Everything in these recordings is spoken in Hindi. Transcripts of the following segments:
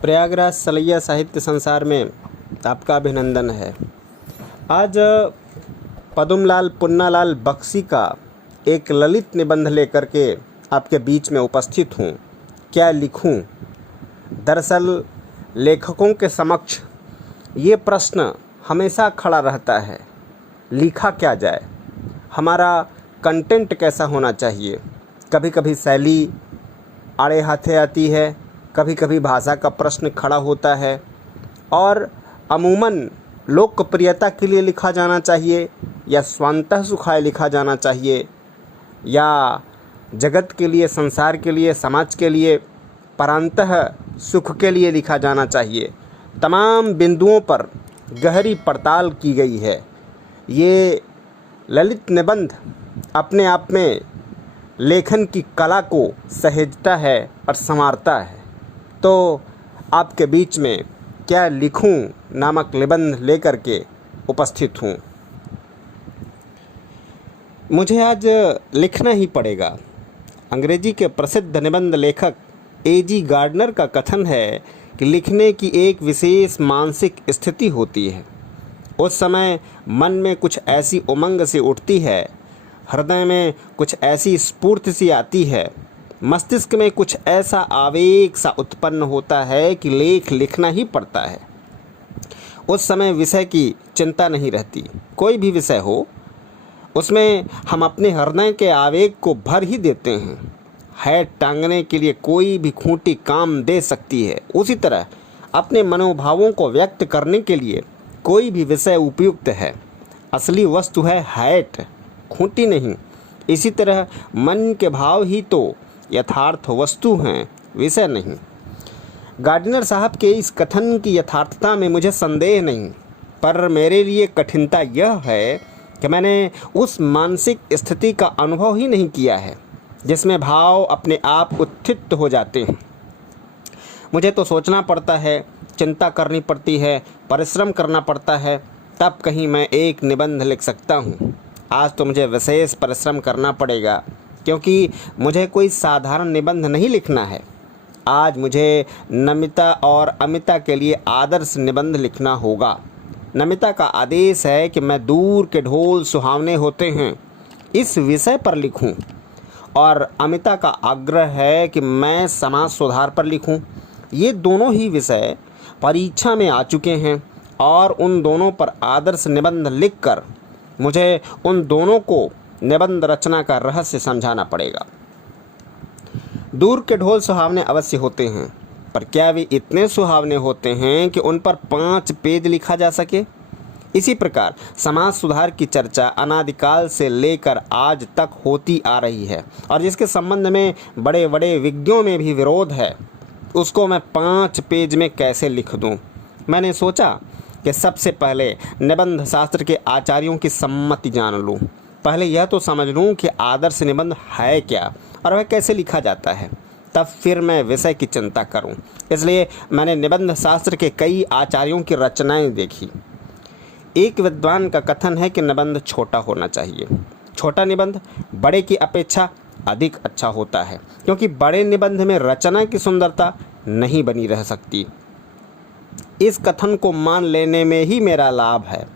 प्रयागराज सलैया साहित्य संसार में आपका अभिनंदन है। आज पदुमलाल पुन्नालाल बख्शी का एक ललित निबंध लेकर के आपके बीच में उपस्थित हूँ। क्या लिखूँ? दरअसल लेखकों के समक्ष ये प्रश्न हमेशा खड़ा रहता है, लिखा क्या जाए, हमारा कंटेंट कैसा होना चाहिए। कभी कभी शैली आड़े हाथे आती है, कभी कभी भाषा का प्रश्न खड़ा होता है और अमूमन लोकप्रियता के लिए लिखा जाना चाहिए या स्वांतः सुखाय लिखा जाना चाहिए या जगत के लिए, संसार के लिए, समाज के लिए, परांतः सुख के लिए लिखा जाना चाहिए। तमाम बिंदुओं पर गहरी पड़ताल की गई है। ये ललित निबंध अपने आप में लेखन की कला को सहेजता है और संवारता है। तो आपके बीच में क्या लिखूं नामक निबंध लेकर के उपस्थित हूँ। मुझे आज लिखना ही पड़ेगा। अंग्रेजी के प्रसिद्ध निबंध लेखक A.G. गार्डनर का कथन है कि लिखने की एक विशेष मानसिक स्थिति होती है। उस समय मन में कुछ ऐसी उमंग सी उठती है, हृदय में कुछ ऐसी स्फूर्ति सी आती है, मस्तिष्क में कुछ ऐसा आवेग सा उत्पन्न होता है कि लेख लिखना ही पड़ता है। उस समय विषय की चिंता नहीं रहती। कोई भी विषय हो, उसमें हम अपने हृदय के आवेग को भर ही देते हैं। हैट टांगने के लिए कोई भी खूंटी काम दे सकती है, उसी तरह अपने मनोभावों को व्यक्त करने के लिए कोई भी विषय उपयुक्त है। असली वस्तु है हैट, खूंटी नहीं। इसी तरह मन के भाव ही तो यथार्थ वस्तु हैं, विषय नहीं। गार्डनर साहब के इस कथन की यथार्थता में मुझे संदेह नहीं, पर मेरे लिए कठिनता यह है कि मैंने उस मानसिक स्थिति का अनुभव ही नहीं किया है जिसमें भाव अपने आप उत्थित हो जाते हैं। मुझे तो सोचना पड़ता है, चिंता करनी पड़ती है, परिश्रम करना पड़ता है, तब कहीं मैं एक निबंध लिख सकता हूँ। आज तो मुझे विशेष परिश्रम करना पड़ेगा क्योंकि मुझे कोई साधारण निबंध नहीं लिखना है। आज मुझे नमिता और अमिता के लिए आदर्श निबंध लिखना होगा। नमिता का आदेश है कि मैं दूर के ढोल सुहावने होते हैं इस विषय पर लिखूं और अमिता का आग्रह है कि मैं समाज सुधार पर लिखूं। ये दोनों ही विषय परीक्षा में आ चुके हैं और उन दोनों पर आदर्श निबंध लिखकर मुझे उन दोनों को निबंध रचना का रहस्य समझाना पड़ेगा। दूर के ढोल सुहावने अवश्य होते हैं, पर क्या वे इतने सुहावने होते हैं कि उन पर 5 पेज लिखा जा सके? इसी प्रकार समाज सुधार की चर्चा अनादिकाल से लेकर आज तक होती आ रही है और जिसके संबंध में बड़े बड़े विज्ञों में भी विरोध है, उसको मैं 5 पेज में कैसे लिख दूं? मैंने सोचा कि सबसे पहले निबंध शास्त्र के आचार्यों की सम्मति जान लूं। पहले यह तो समझ लूं कि आदर्श निबंध है क्या और वह कैसे लिखा जाता है, तब फिर मैं विषय की चिंता करूं। इसलिए मैंने निबंध शास्त्र के कई आचार्यों की रचनाएं देखी। एक विद्वान का कथन है कि निबंध छोटा होना चाहिए। छोटा निबंध बड़े की अपेक्षा अधिक अच्छा होता है क्योंकि बड़े निबंध में रचना की सुंदरता नहीं बनी रह सकती। इस कथन को मान लेने में ही मेरा लाभ है।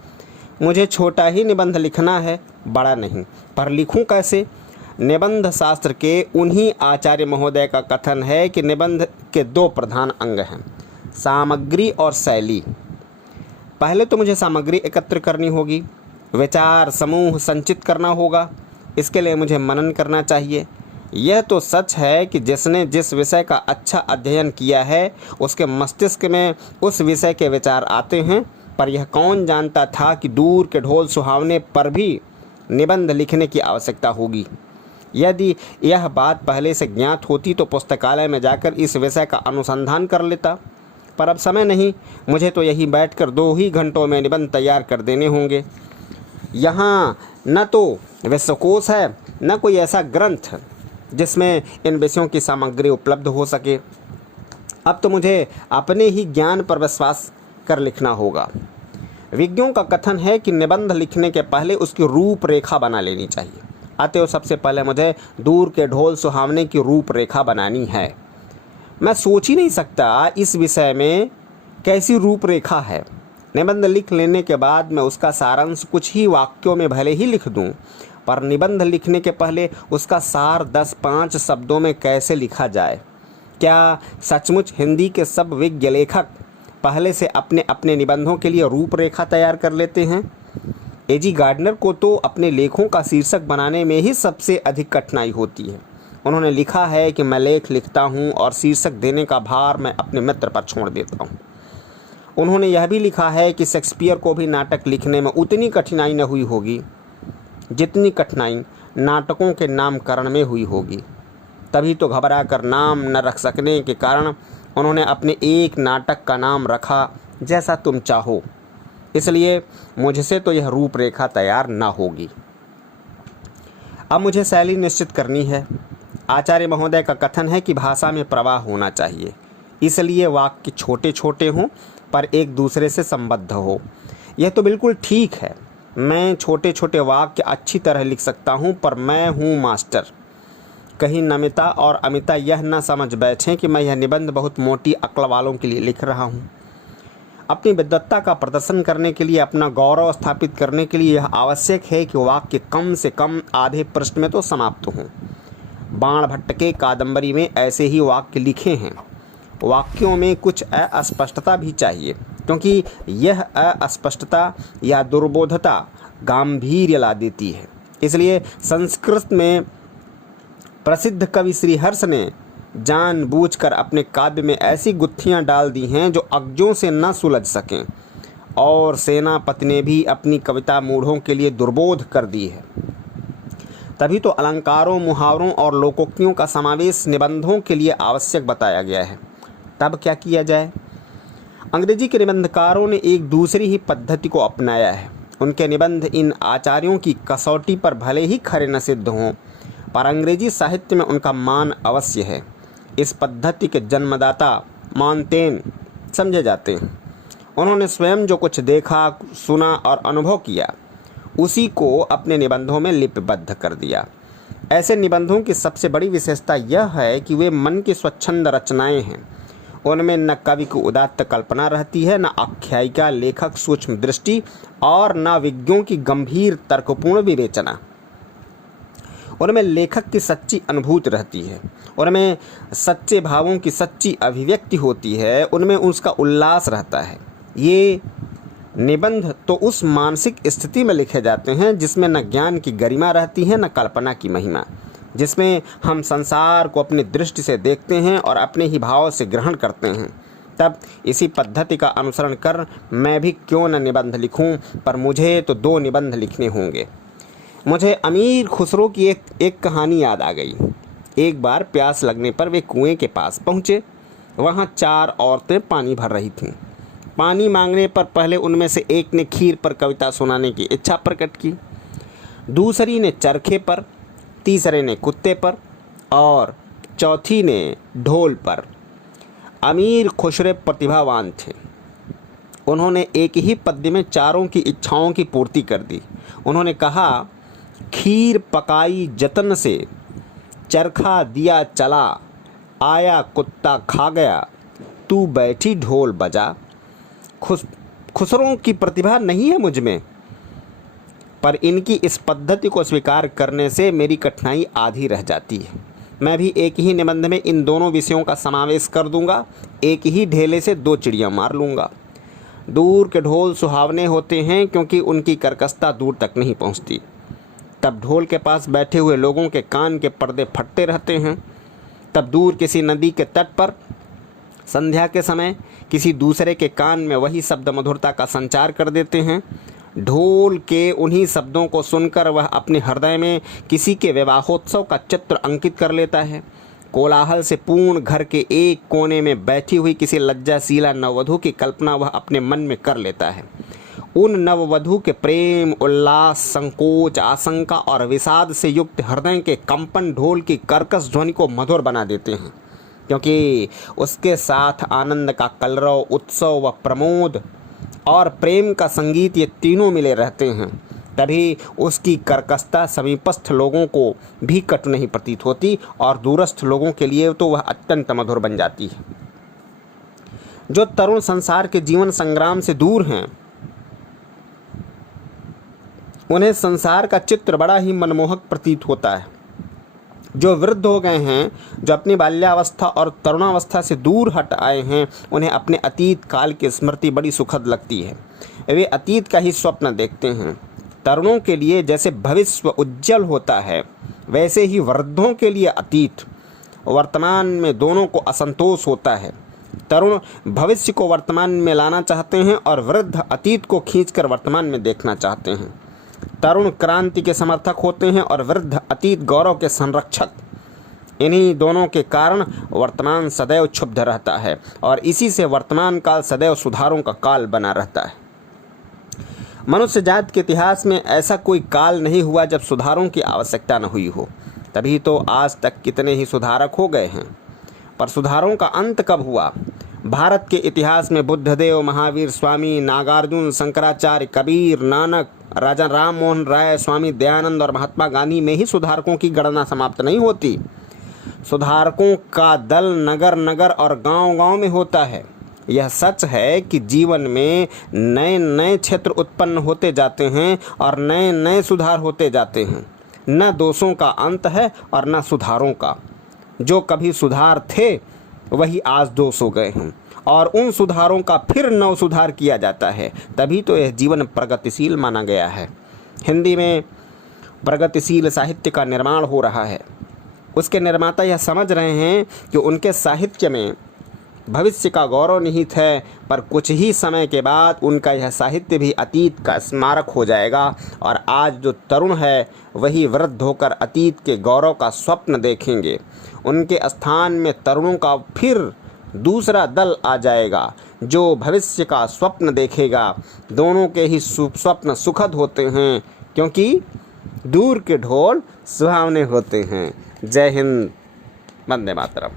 मुझे छोटा ही निबंध लिखना है, बड़ा नहीं। पर लिखूं कैसे? निबंध शास्त्र के उन्हीं आचार्य महोदय का कथन है कि निबंध के 2 प्रधान अंग हैं, सामग्री और शैली। पहले तो मुझे सामग्री एकत्र करनी होगी, विचार समूह संचित करना होगा। इसके लिए मुझे मनन करना चाहिए। यह तो सच है कि जिसने जिस विषय का अच्छा अध्ययन किया है उसके मस्तिष्क में उस विषय के विचार आते हैं, पर यह कौन जानता था कि दूर के ढोल सुहावने पर भी निबंध लिखने की आवश्यकता होगी। यदि यह बात पहले से ज्ञात होती तो पुस्तकालय में जाकर इस विषय का अनुसंधान कर लेता, पर अब समय नहीं। मुझे तो यहीं बैठकर 2 ही घंटों में निबंध तैयार कर देने होंगे। यहाँ न तो विश्वकोश है, न कोई ऐसा ग्रंथ जिसमें इन विषयों की सामग्री उपलब्ध हो सके। अब तो मुझे अपने ही ज्ञान पर विश्वास कर लिखना होगा। विज्ञों का कथन है कि निबंध लिखने के पहले उसकी रूपरेखा बना लेनी चाहिए। अतएव सबसे पहले मुझे दूर के ढोल सुहावने की रूपरेखा बनानी है। मैं सोच ही नहीं सकता इस विषय में कैसी रूपरेखा है। निबंध लिख लेने के बाद मैं उसका सारांश कुछ ही वाक्यों में भले ही लिख दूं, पर निबंध लिखने के पहले उसका सार 10-5 शब्दों में कैसे लिखा जाए। क्या सचमुच हिंदी के सब विज्ञ लेखक पहले से अपने अपने निबंधों के लिए रूपरेखा तैयार कर लेते हैं? एजी गार्डनर को तो अपने लेखों का शीर्षक बनाने में ही सबसे अधिक कठिनाई होती है। उन्होंने लिखा है कि मैं लेख लिखता हूं और शीर्षक देने का भार मैं अपने मित्र पर छोड़ देता हूं। उन्होंने यह भी लिखा है कि शेक्सपियर को भी नाटक लिखने में उतनी कठिनाई न हुई होगी जितनी कठिनाई नाटकों के नामकरण में हुई होगी। तभी तो घबरा कर नाम न रख सकने के कारण उन्होंने अपने एक नाटक का नाम रखा जैसा तुम चाहो। इसलिए मुझसे तो यह रूपरेखा तैयार ना होगी। अब मुझे शैली निश्चित करनी है। आचार्य महोदय का कथन है कि भाषा में प्रवाह होना चाहिए, इसलिए वाक्य छोटे छोटे हों पर एक दूसरे से संबद्ध हो। यह तो बिल्कुल ठीक है। मैं छोटे छोटे वाक्य अच्छी तरह लिख सकता हूँ, पर मैं हूँ मास्टर। कहीं नमिता और अमिता यह न समझ बैठें कि मैं यह निबंध बहुत मोटी अक्ल वालों के लिए लिख रहा हूँ। अपनी विद्वत्ता का प्रदर्शन करने के लिए, अपना गौरव स्थापित करने के लिए यह आवश्यक है कि वाक्य कम से कम आधे पृष्ठ में तो समाप्त हों। बाणभट्ट के कादंबरी में ऐसे ही वाक्य लिखे हैं। वाक्यों में कुछ अस्पष्टता भी चाहिए, क्योंकि यह अस्पष्टता या दुर्बोधता गांभीर्य ला देती है। इसलिए संस्कृत में प्रसिद्ध कवि श्रीहर्ष ने जानबूझकर अपने काव्य में ऐसी गुत्थियां डाल दी हैं जो अग्जों से न सुलझ सकें, और सेनापति ने भी अपनी कविता मूढ़ों के लिए दुर्बोध कर दी है। तभी तो अलंकारों, मुहावरों और लोकोक्तियों का समावेश निबंधों के लिए आवश्यक बताया गया है। तब क्या किया जाए? अंग्रेजी के निबंधकारों ने एक दूसरी ही पद्धति को अपनाया है। उनके निबंध इन आचार्यों की कसौटी पर भले ही खरे न सिद्ध हों, पर अंग्रेजी साहित्य में उनका मान अवश्य है। इस पद्धति के जन्मदाता मॉन्टेन समझे जाते हैं। उन्होंने स्वयं जो कुछ देखा, सुना और अनुभव किया, उसी को अपने निबंधों में लिपिबद्ध कर दिया। ऐसे निबंधों की सबसे बड़ी विशेषता यह है कि वे मन की स्वच्छंद रचनाएं हैं। उनमें न कवि की उदात्त कल्पना रहती है, न आख्यायिका, लेखक सूक्ष्म दृष्टि और न विज्ञों की गंभीर तर्कपूर्ण विवेचना। उनमें लेखक की सच्ची अनुभूति रहती है, उनमें सच्चे भावों की सच्ची अभिव्यक्ति होती है, उनमें उसका उल्लास रहता है। ये निबंध तो उस मानसिक स्थिति में लिखे जाते हैं जिसमें न ज्ञान की गरिमा रहती है, न कल्पना की महिमा, जिसमें हम संसार को अपनी दृष्टि से देखते हैं और अपने ही भाव से ग्रहण करते हैं। तब इसी पद्धति का अनुसरण कर मैं भी क्यों न निबंध लिखूं, पर मुझे तो 2 निबंध लिखने होंगे। मुझे अमीर खुसरो की एक कहानी याद आ गई। एक बार प्यास लगने पर वे कुएं के पास पहुँचे। वहाँ 4 औरतें पानी भर रही थीं। पानी मांगने पर पहले उनमें से एक ने खीर पर कविता सुनाने की इच्छा प्रकट की, दूसरी ने चरखे पर, तीसरे ने कुत्ते पर और चौथी ने ढोल पर। अमीर खुसरो प्रतिभावान थे। उन्होंने एक ही पद्य में चारों की इच्छाओं की पूर्ति कर दी। उन्होंने कहा, खीर पकाई जतन से, चरखा दिया चला, आया कुत्ता खा गया, तू बैठी ढोल बजा। खुसरों की प्रतिभा नहीं है मुझ में, पर इनकी इस पद्धति को स्वीकार करने से मेरी कठिनाई आधी रह जाती है। मैं भी एक ही निबंध में इन दोनों विषयों का समावेश कर दूंगा। एक ही ढेले से 2 चिड़ियाँ मार लूँगा। दूर के ढोल सुहावने होते हैं क्योंकि उनकी कर्कशता दूर तक नहीं पहुँचती। तब ढोल के पास बैठे हुए लोगों के कान के पर्दे फटते रहते हैं। तब दूर किसी नदी के तट पर संध्या के समय किसी दूसरे के कान में वही शब्द मधुरता का संचार कर देते हैं। ढोल के उन्हीं शब्दों को सुनकर वह अपने हृदय में किसी के विवाहोत्सव का चित्र अंकित कर लेता है। कोलाहल से पूर्ण घर के एक कोने में बैठी हुई किसी लज्जाशीला नववधू की कल्पना वह अपने मन में कर लेता है। उन नववधू के प्रेम, उल्लास, संकोच, आशंका और विषाद से युक्त हृदय के कंपन ढोल की कर्कश ध्वनि को मधुर बना देते हैं, क्योंकि उसके साथ आनंद का कलरव, उत्सव व प्रमोद और प्रेम का संगीत, ये तीनों मिले रहते हैं। तभी उसकी कर्कशता समीपस्थ लोगों को भी कटु नहीं प्रतीत होती और दूरस्थ लोगों के लिए तो वह अत्यंत मधुर बन जाती है। जो तरुण संसार के जीवन संग्राम से दूर हैं, उन्हें संसार का चित्र बड़ा ही मनमोहक प्रतीत होता है। जो वृद्ध हो गए हैं, जो अपनी बाल्यावस्था और तरुणावस्था से दूर हट आए हैं, उन्हें अपने अतीत काल की स्मृति बड़ी सुखद लगती है। वे अतीत का ही स्वप्न देखते हैं। तरुणों के लिए जैसे भविष्य उज्जवल होता है, वैसे ही वृद्धों के लिए अतीत वर्तमान में दोनों को असंतोष होता है। तरुण भविष्य को वर्तमान में लाना चाहते हैं और वृद्ध अतीत को खींचकर वर्तमान में देखना चाहते हैं। तरुण क्रांति के समर्थक होते हैं और वृद्ध अतीत गौरव के संरक्षक। इन्हीं दोनों के कारण वर्तमान सदैव क्षुब्ध रहता है और इसी से वर्तमान काल सदैव सुधारों का काल बना रहता है। मनुष्य जाति के इतिहास में ऐसा कोई काल नहीं हुआ जब सुधारों की आवश्यकता न हुई हो। तभी तो आज तक कितने ही सुधारक हो गए हैं, पर सुधारों का अंत कब हुआ? भारत के इतिहास में बुद्धदेव, महावीर, स्वामी नागार्जुन, शंकराचार्य, कबीर, नानक, राजा राम मोहन राय, स्वामी दयानंद और महात्मा गांधी में ही सुधारकों की गणना समाप्त नहीं होती। सुधारकों का दल नगर नगर और गांव गांव में होता है। यह सच है कि जीवन में नए नए क्षेत्र उत्पन्न होते जाते हैं और नए नए सुधार होते जाते हैं। न दोषों का अंत है और न सुधारों का। जो कभी सुधार थे वही आज दोष हो गए हैं और उन सुधारों का फिर नव सुधार किया जाता है। तभी तो यह जीवन प्रगतिशील माना गया है। हिंदी में प्रगतिशील साहित्य का निर्माण हो रहा है। उसके निर्माता यह समझ रहे हैं कि उनके साहित्य में भविष्य का गौरव निहित है, पर कुछ ही समय के बाद उनका यह साहित्य भी अतीत का स्मारक हो जाएगा और आज जो तरुण है वही वृद्ध होकर अतीत के गौरव का स्वप्न देखेंगे। उनके स्थान में तरुणों का फिर दूसरा दल आ जाएगा जो भविष्य का स्वप्न देखेगा। दोनों के ही स्वप्न सुखद होते हैं, क्योंकि दूर के ढोल सुहावने होते हैं। जय हिंद, वंदे मातरम।